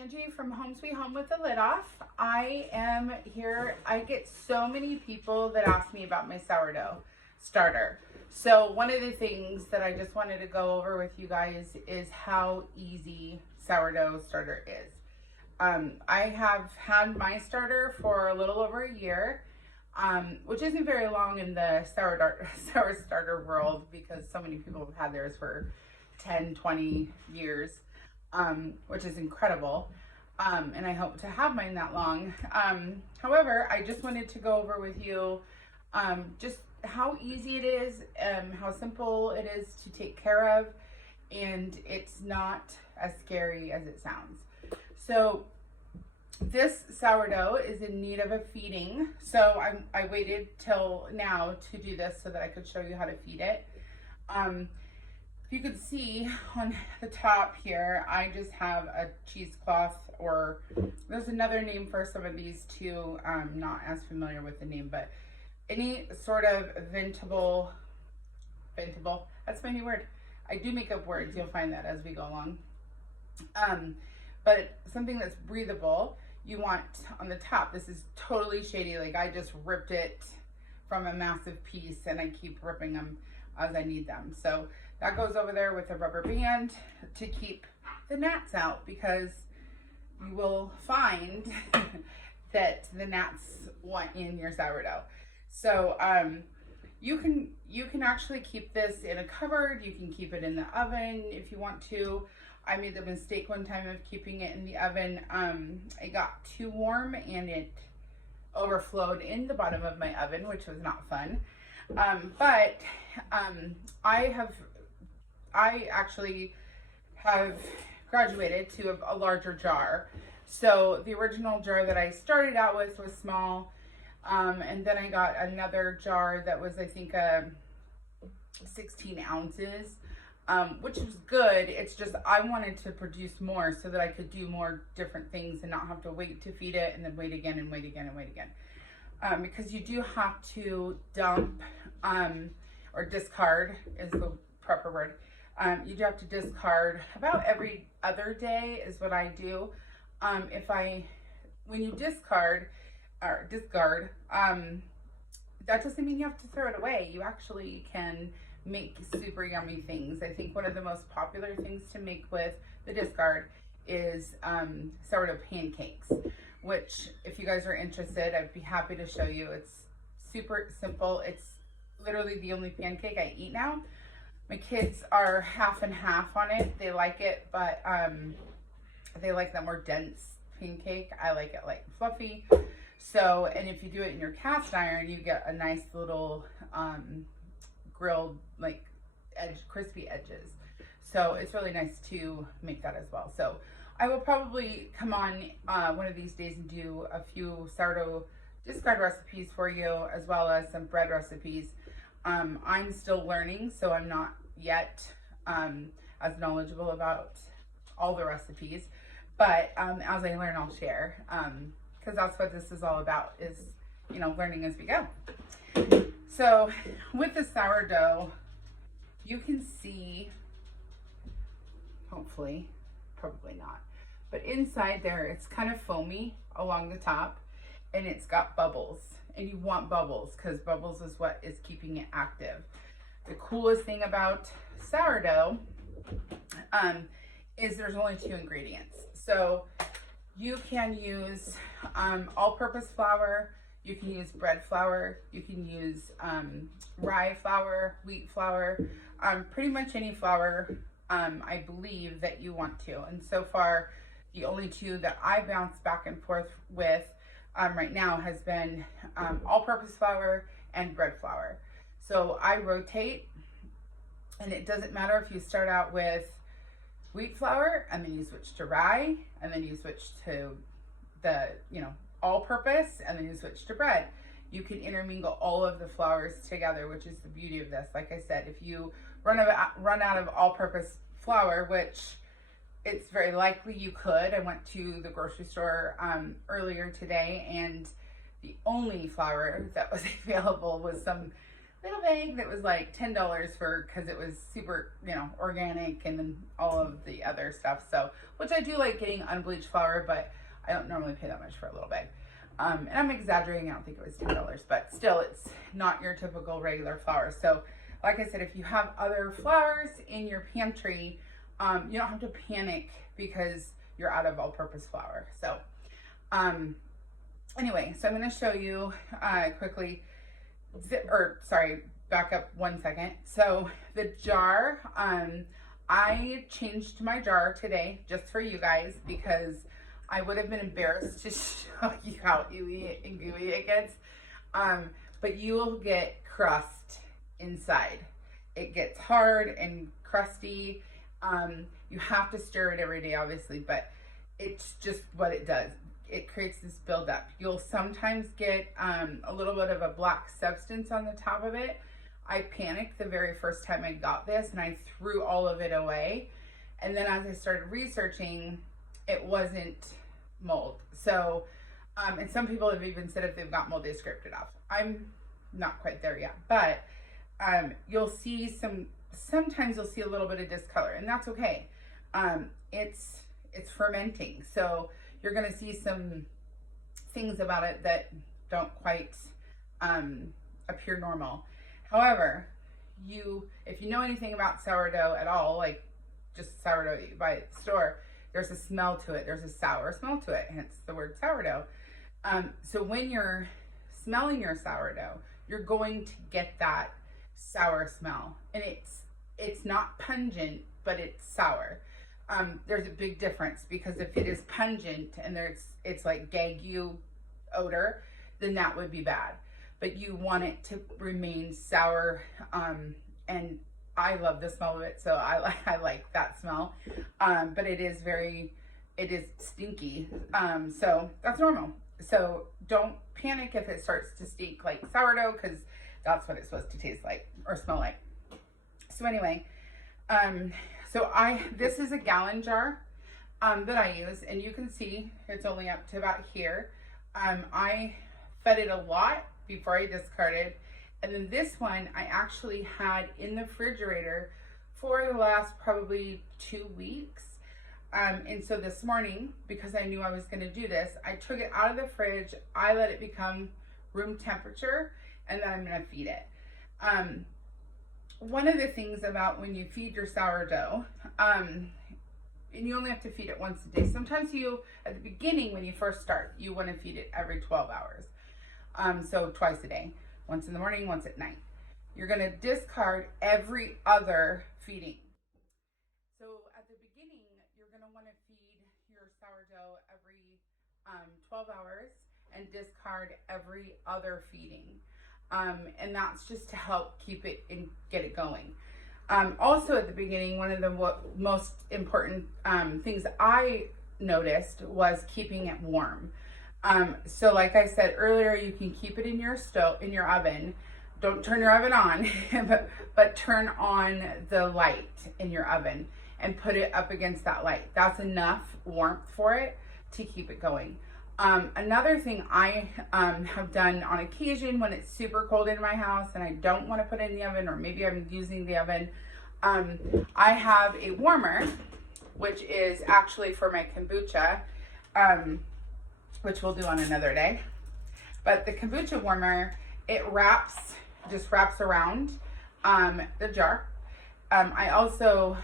Angie from Home Sweet Home with the Lid Off. I am here. I get so many people that ask me about my sourdough starter. So one of the things that I just wanted to go over with you guys is how easy sourdough starter is. I have had my starter for a little over a year, which isn't very long in the sour starter world because so many people have had theirs for 10, 20 years. Which is incredible. And I hope to have mine that long. However, I just wanted to go over with you just how easy it is, how simple it is to take care of, and it's not as scary as it sounds. So this sourdough is in need of a feeding. So I waited till now to do this so that I could show you how to feed it. You can see on the top here, I just have a cheesecloth, or there's another name for some of these too. I'm not as familiar with the name, but any sort of ventable, that's my new word. I do make up words, you'll find that as we go along. But something that's breathable, you want on the top. This is totally shady, like I just ripped it from a massive piece and I keep ripping them as I need them. So that goes over there with a rubber band to keep the gnats out, because you will find that the gnats want in your sourdough. So you can actually keep this in a cupboard. You can keep it in the oven if you want to. I made the mistake one time of keeping it in the oven. It got too warm and it overflowed in the bottom of my oven, which was not fun. But I actually have graduated to a larger jar. So the original jar that I started out with was small. And then I got another jar that was, I think, 16 ounces, which was good. It's just, I wanted to produce more so that I could do more different things and not have to wait to feed it and then wait again and wait again and wait again. Because you do have to dump, or discard is the proper word. You do have to discard about every other day is what I do. When you discard, that doesn't mean you have to throw it away. You actually can make super yummy things. I think one of the most popular things to make with the discard is sourdough pancakes, which if you guys are interested, I'd be happy to show you. It's super simple. It's literally the only pancake I eat now. My kids are half and half on it. They like it, but they like the more dense pancake. I like it light and fluffy. So, and if you do it in your cast iron, you get a nice little grilled, like crispy edges. So it's really nice to make that as well. So I will probably come on one of these days and do a few sourdough discard recipes for you, as well as some bread recipes. I'm still learning, so I'm not yet as knowledgeable about all the recipes, but as I learn, I'll share, because that's what this is all about, is, you know, learning as we go. So with the sourdough, you can see, hopefully, probably not, but inside there, it's kind of foamy along the top, and it's got bubbles. And you want bubbles, because bubbles is what is keeping it active. The coolest thing about sourdough is there's only 2 ingredients. So you can use all-purpose flour, you can use bread flour, you can use rye flour, wheat flour, pretty much any flour I believe that you want to. And so far, the only 2 that I bounce back and forth with right now has been all-purpose flour and bread flour. So I rotate, and it doesn't matter if you start out with wheat flour and then you switch to rye, and then you switch to the, all-purpose, and then you switch to bread. You can intermingle all of the flours together, which is the beauty of this. Like I said, if you run out of all-purpose flour, which it's very likely you could. I went to the grocery store earlier today, and the only flour that was available was some little bag that was like $10 because it was super, you know, organic and then all of the other stuff. So, which I do like getting unbleached flour, but I don't normally pay that much for a little bag. And I'm exaggerating, I don't think it was $10, but still it's not your typical regular flour. So like I said, if you have other flours in your pantry, you don't have to panic because you're out of all-purpose flour. So anyway, so I'm going to show you quickly, back up 1 second. So the jar, I changed my jar today just for you guys because I would have been embarrassed to show you how ooey and gooey it gets. But you will get crust inside. It gets hard and crusty. You have to stir it every day, obviously, but it's just what it does. It creates this buildup. You'll sometimes get a little bit of a black substance on the top of it. I panicked the very first time I got this and I threw all of it away. And then as I started researching, it wasn't mold. So, and some people have even said if they've got mold, they scraped it off. I'm not quite there yet, but you'll see sometimes you'll see a little bit of discolor, and that's okay. It's fermenting, so you're going to see some things about it that don't quite appear normal. However, if you know anything about sourdough at all, like just sourdough that you buy at the store, there's a smell to it. There's a sour smell to it, hence the word sourdough. So when you're smelling your sourdough, you're going to get that sour smell, and it's not pungent, but it's sour. There's a big difference, because if it is pungent and it's like ague odor, then that would be bad. But you want it to remain sour, and I love the smell of it, so I like that smell. But it is stinky, so that's normal. So don't panic if it starts to stink like sourdough, because that's what it's supposed to taste like or smell like. So anyway, this is a gallon jar that I use, and you can see it's only up to about here. I fed it a lot before I discarded, and then this one I actually had in the refrigerator for the last probably 2 weeks. And so this morning, because I knew I was going to do this, I took it out of the fridge, I let it become room temperature, and then I'm going to feed it. One of the things about when you feed your sourdough, and you only have to feed it once a day. Sometimes at the beginning when you first start, you want to feed it every 12 hours. So twice a day, once in the morning, once at night. You're going to discard every other feeding. So at the beginning, you're going to want to feed your sourdough every 12 hours and discard every other feeding. And that's just to help keep it and get it going. Also at the beginning, one of the most important things I noticed was keeping it warm. So like I said earlier, you can keep it in your oven. Don't turn your oven on, but turn on the light in your oven and put it up against that light. That's enough warmth for it to keep it going. Another thing I have done on occasion when it's super cold in my house and I don't want to put it in the oven, or maybe I'm using the oven, I have a warmer, which is actually for my kombucha, which we'll do on another day. But the kombucha warmer, it just wraps around the jar. I also,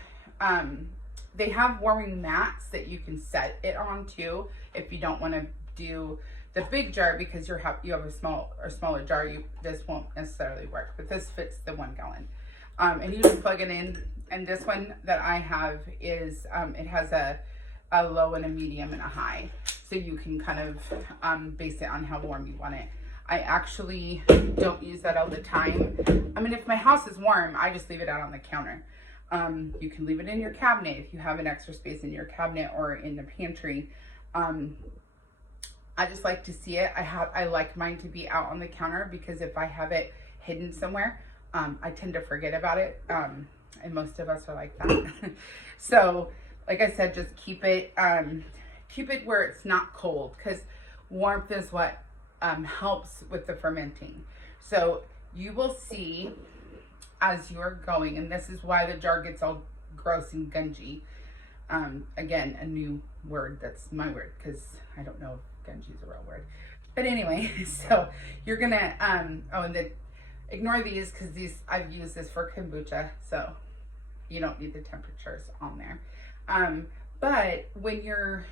they have warming mats that you can set it on too if you don't want to do the big jar, because you have a smaller jar. This won't necessarily work, but this fits the 1 gallon. And you just plug it in. And this one that I have is it has a low and a medium and a high, so you can kind of base it on how warm you want it. I actually don't use that all the time. I mean, if my house is warm, I just leave it out on the counter. You can leave it in your cabinet if you have an extra space in your cabinet or in the pantry. I just like to see it. I like mine to be out on the counter, because if I have it hidden somewhere, I tend to forget about it. And most of us are like that. So like I said, just keep it where it's not cold, because warmth is what helps with the fermenting. So you will see as you're going, and this is why the jar gets all gross and gungy. Again, a new word, that's my word, because I don't know if gungy is a real word. But anyway, so you're gonna, ignore these, because these, I've used this for kombucha, so you don't need the temperatures on there. But when you're,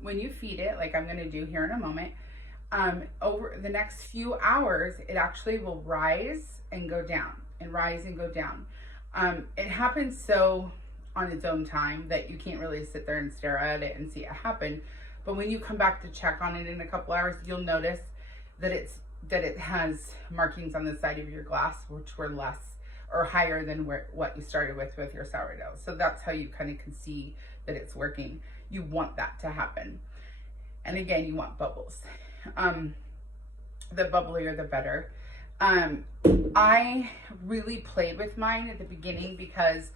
when you feed it, like I'm gonna do here in a moment, over the next few hours, it actually will rise and go down, and rise and go down. It happens so on its own time that you can't really sit there and stare at it and see it happen. But when you come back to check on it in a couple hours, you'll notice that it has markings on the side of your glass, which were less or higher than what you started with your sourdough. So that's how you kind of can see that it's working. You want that to happen. And again, you want bubbles. The bubblier, the better. I really played with mine at the beginning because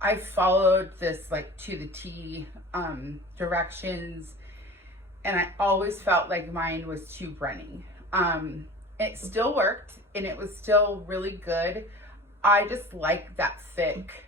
I followed this like to the T directions, and I always felt like mine was too runny. It still worked and it was still really good. I just like that thick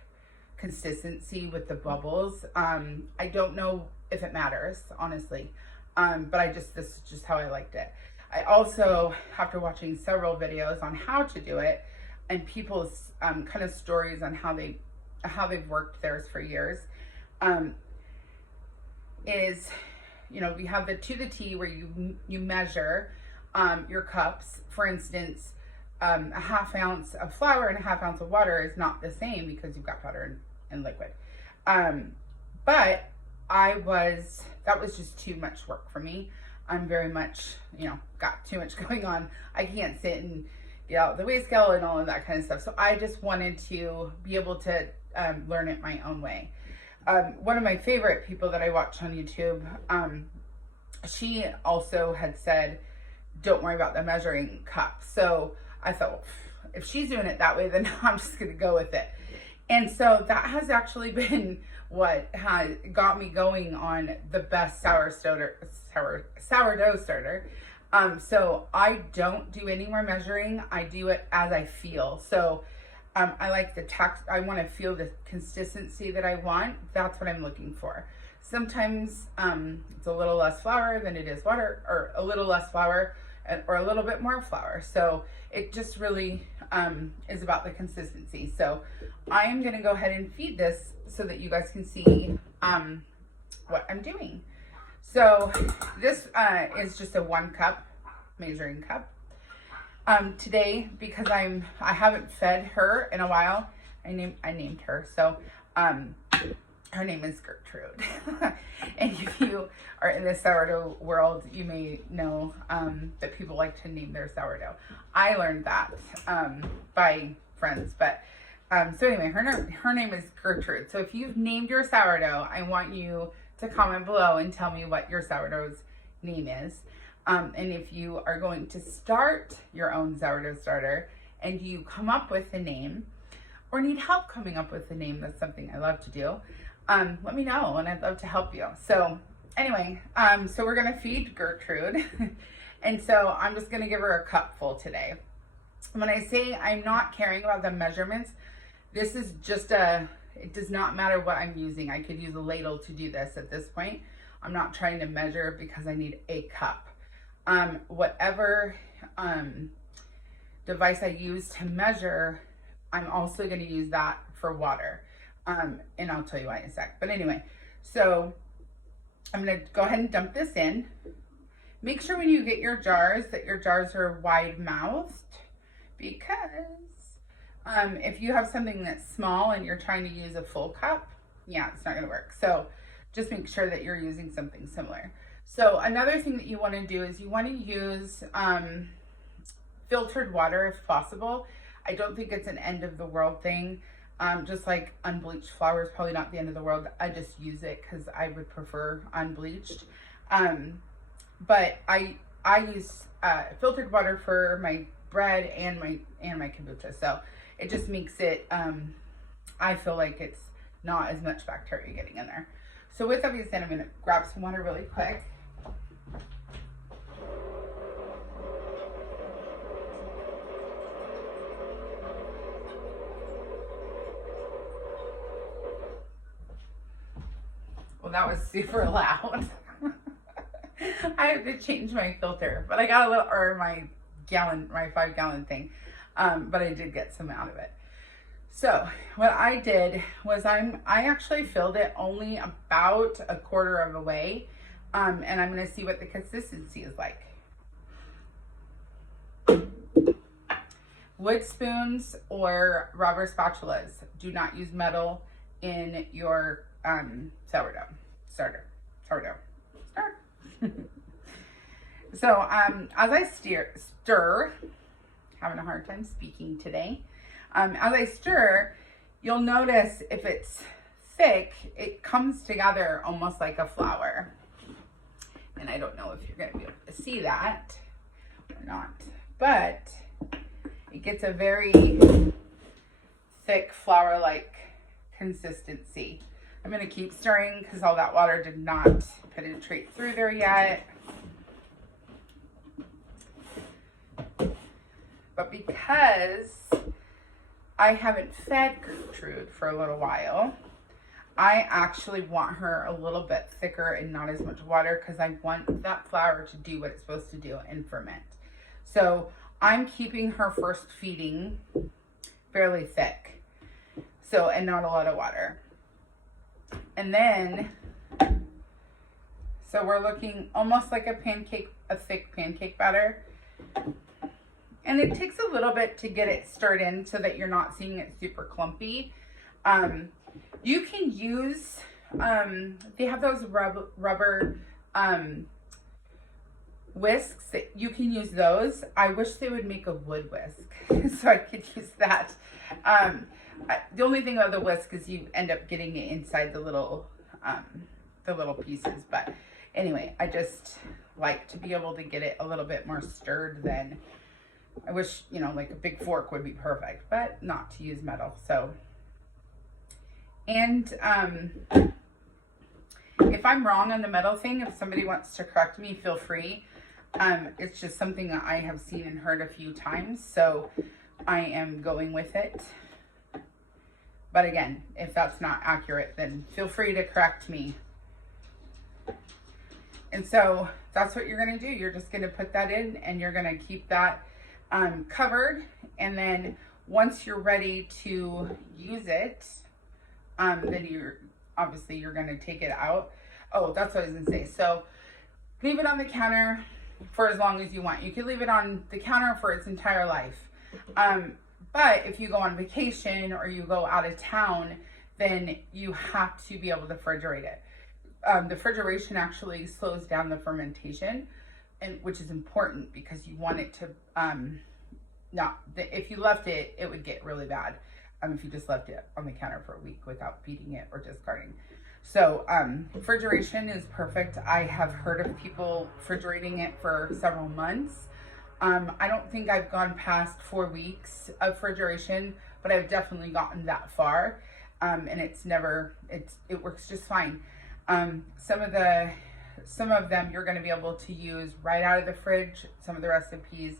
consistency with the bubbles. I don't know if it matters, honestly, but this is just how I liked it. I also, after watching several videos on how to do it and people's kind of stories on how they've worked theirs for years, is, you know, we have the to the T where you measure your cups. For instance, a ½ ounce of flour and a ½ ounce of water is not the same because you've got powder and liquid. But that was just too much work for me. I'm very much, you know, got too much going on. I can't sit and get out the weigh scale and all of that kind of stuff. So I just wanted to be able to learn it my own way. One of my favorite people that I watch on YouTube, she also had said, don't worry about the measuring cup. So I thought, well, if she's doing it that way, then I'm just going to go with it. And so that has actually been what has got me going on the best sourdough starter. So I don't do any more measuring. I do it as I feel. So I like the I want to feel the consistency that I want. That's what I'm looking for. Sometimes it's a little less flour than it is water, or a little less flour or a little bit more flour. So it just really is about the consistency. So I am going to go ahead and feed this so that you guys can see what I'm doing. So this is just a 1 cup measuring cup. Today, because I haven't fed her in a while, I named her. So her name is Gertrude. And if you are in the sourdough world, you may know that people like to name their sourdough. I learned that by friends. But so anyway, her name is Gertrude. So if you've named your sourdough, I want you to comment below and tell me what your sourdough's name is. And if you are going to start your own sourdough starter and you come up with a name or need help coming up with a name, that's something I love to do. Let me know and I'd love to help you. So anyway, so we're gonna feed Gertrude. And so I'm just gonna give her a cup full today. When I say I'm not caring about the measurements, this is just it does not matter what I'm using. I could use a ladle to do this at this point. I'm not trying to measure because I need a cup. Whatever device I use to measure, I'm also going to use that for water. And I'll tell you why in a sec. But anyway, so I'm going to go ahead and dump this in. Make sure when you get your jars that your jars are wide-mouthed, because if you have something that's small and you're trying to use a full cup, yeah, it's not going to work. So just make sure that you're using something similar. So another thing that you want to do is you want to use filtered water if possible. I don't think it's an end of the world thing. Just like unbleached flour is probably not the end of the world. I just use it because I would prefer unbleached. But I use filtered water for my bread and my kombucha. So it just makes it, I feel like it's not as much bacteria getting in there. So with that being said, I'm going to grab some water really quick. that was super loud. I have to change my filter, but I got a little, or my 5-gallon thing. But I did get some out of it. So what I did was I actually filled it only about a quarter of the way. And I'm going to see what the consistency is like. Wood spoons or rubber spatulas. Do not use metal in your sourdough starter. So as I stir, having a hard time speaking today. As I stir, you'll notice if it's thick, it comes together almost like a flour. And I don't know if you're going to be able to see that or not, but it gets a very thick flour-like consistency. I'm going to keep stirring because all that water did not penetrate through there yet. But because I haven't fed Gertrude for a little while, I actually want her a little bit thicker and not as much water because I want that flour to do what it's supposed to do and ferment. So I'm keeping her first feeding fairly thick. So, and not a lot of water. And then, so we're looking almost like a thick pancake batter. And it takes a little bit to get it stirred in so that you're not seeing it super clumpy. You can use, they have those rubber whisks that you can use those. I wish they would make a wood whisk so I could use that. The only thing about the whisk is you end up getting it inside the little pieces. But anyway, I just like to be able to get it a little bit more stirred than, I wish, you know, like a big fork would be perfect, but not to use metal. So, and if I'm wrong on the metal thing, if somebody wants to correct me, feel free. It's just something that I have seen and heard a few times, so I am going with it. But again, if that's not accurate, then feel free to correct me. And so that's what you're going to do. You're just going to put that in and you're going to keep that covered. And then once you're ready to use it, then you're going to take it out. Oh, that's what I was going to say. So leave it on the counter for as long as you want. You can leave it on the counter for its entire life. But if you go on vacation or you go out of town, then you have to be able to refrigerate it. The refrigeration actually slows down the fermentation, and which is important because you want it to if you left it, it would get really bad if you just left it on the counter for a week without feeding it or discarding. So refrigeration is perfect. I have heard of people refrigerating it for several months. I don't think I've gone past 4 weeks of refrigeration, but I've definitely gotten that far. And it works just fine. Some of them you're going to be able to use right out of the fridge. Some of the recipes,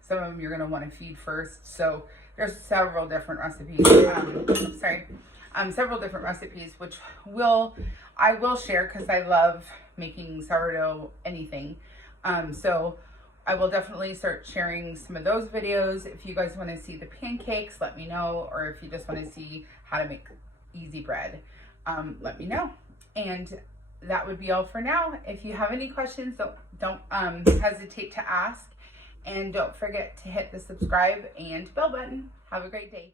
some of them you're going to want to feed first. So there's several different recipes. Several different recipes, which I will share because I love making sourdough anything. So I will definitely start sharing some of those videos. If you guys want to see the pancakes, let me know. Or if you just want to see how to make easy bread, let me know. And that would be all for now. If you have any questions, don't hesitate to ask. And don't forget to hit the subscribe and bell button. Have a great day.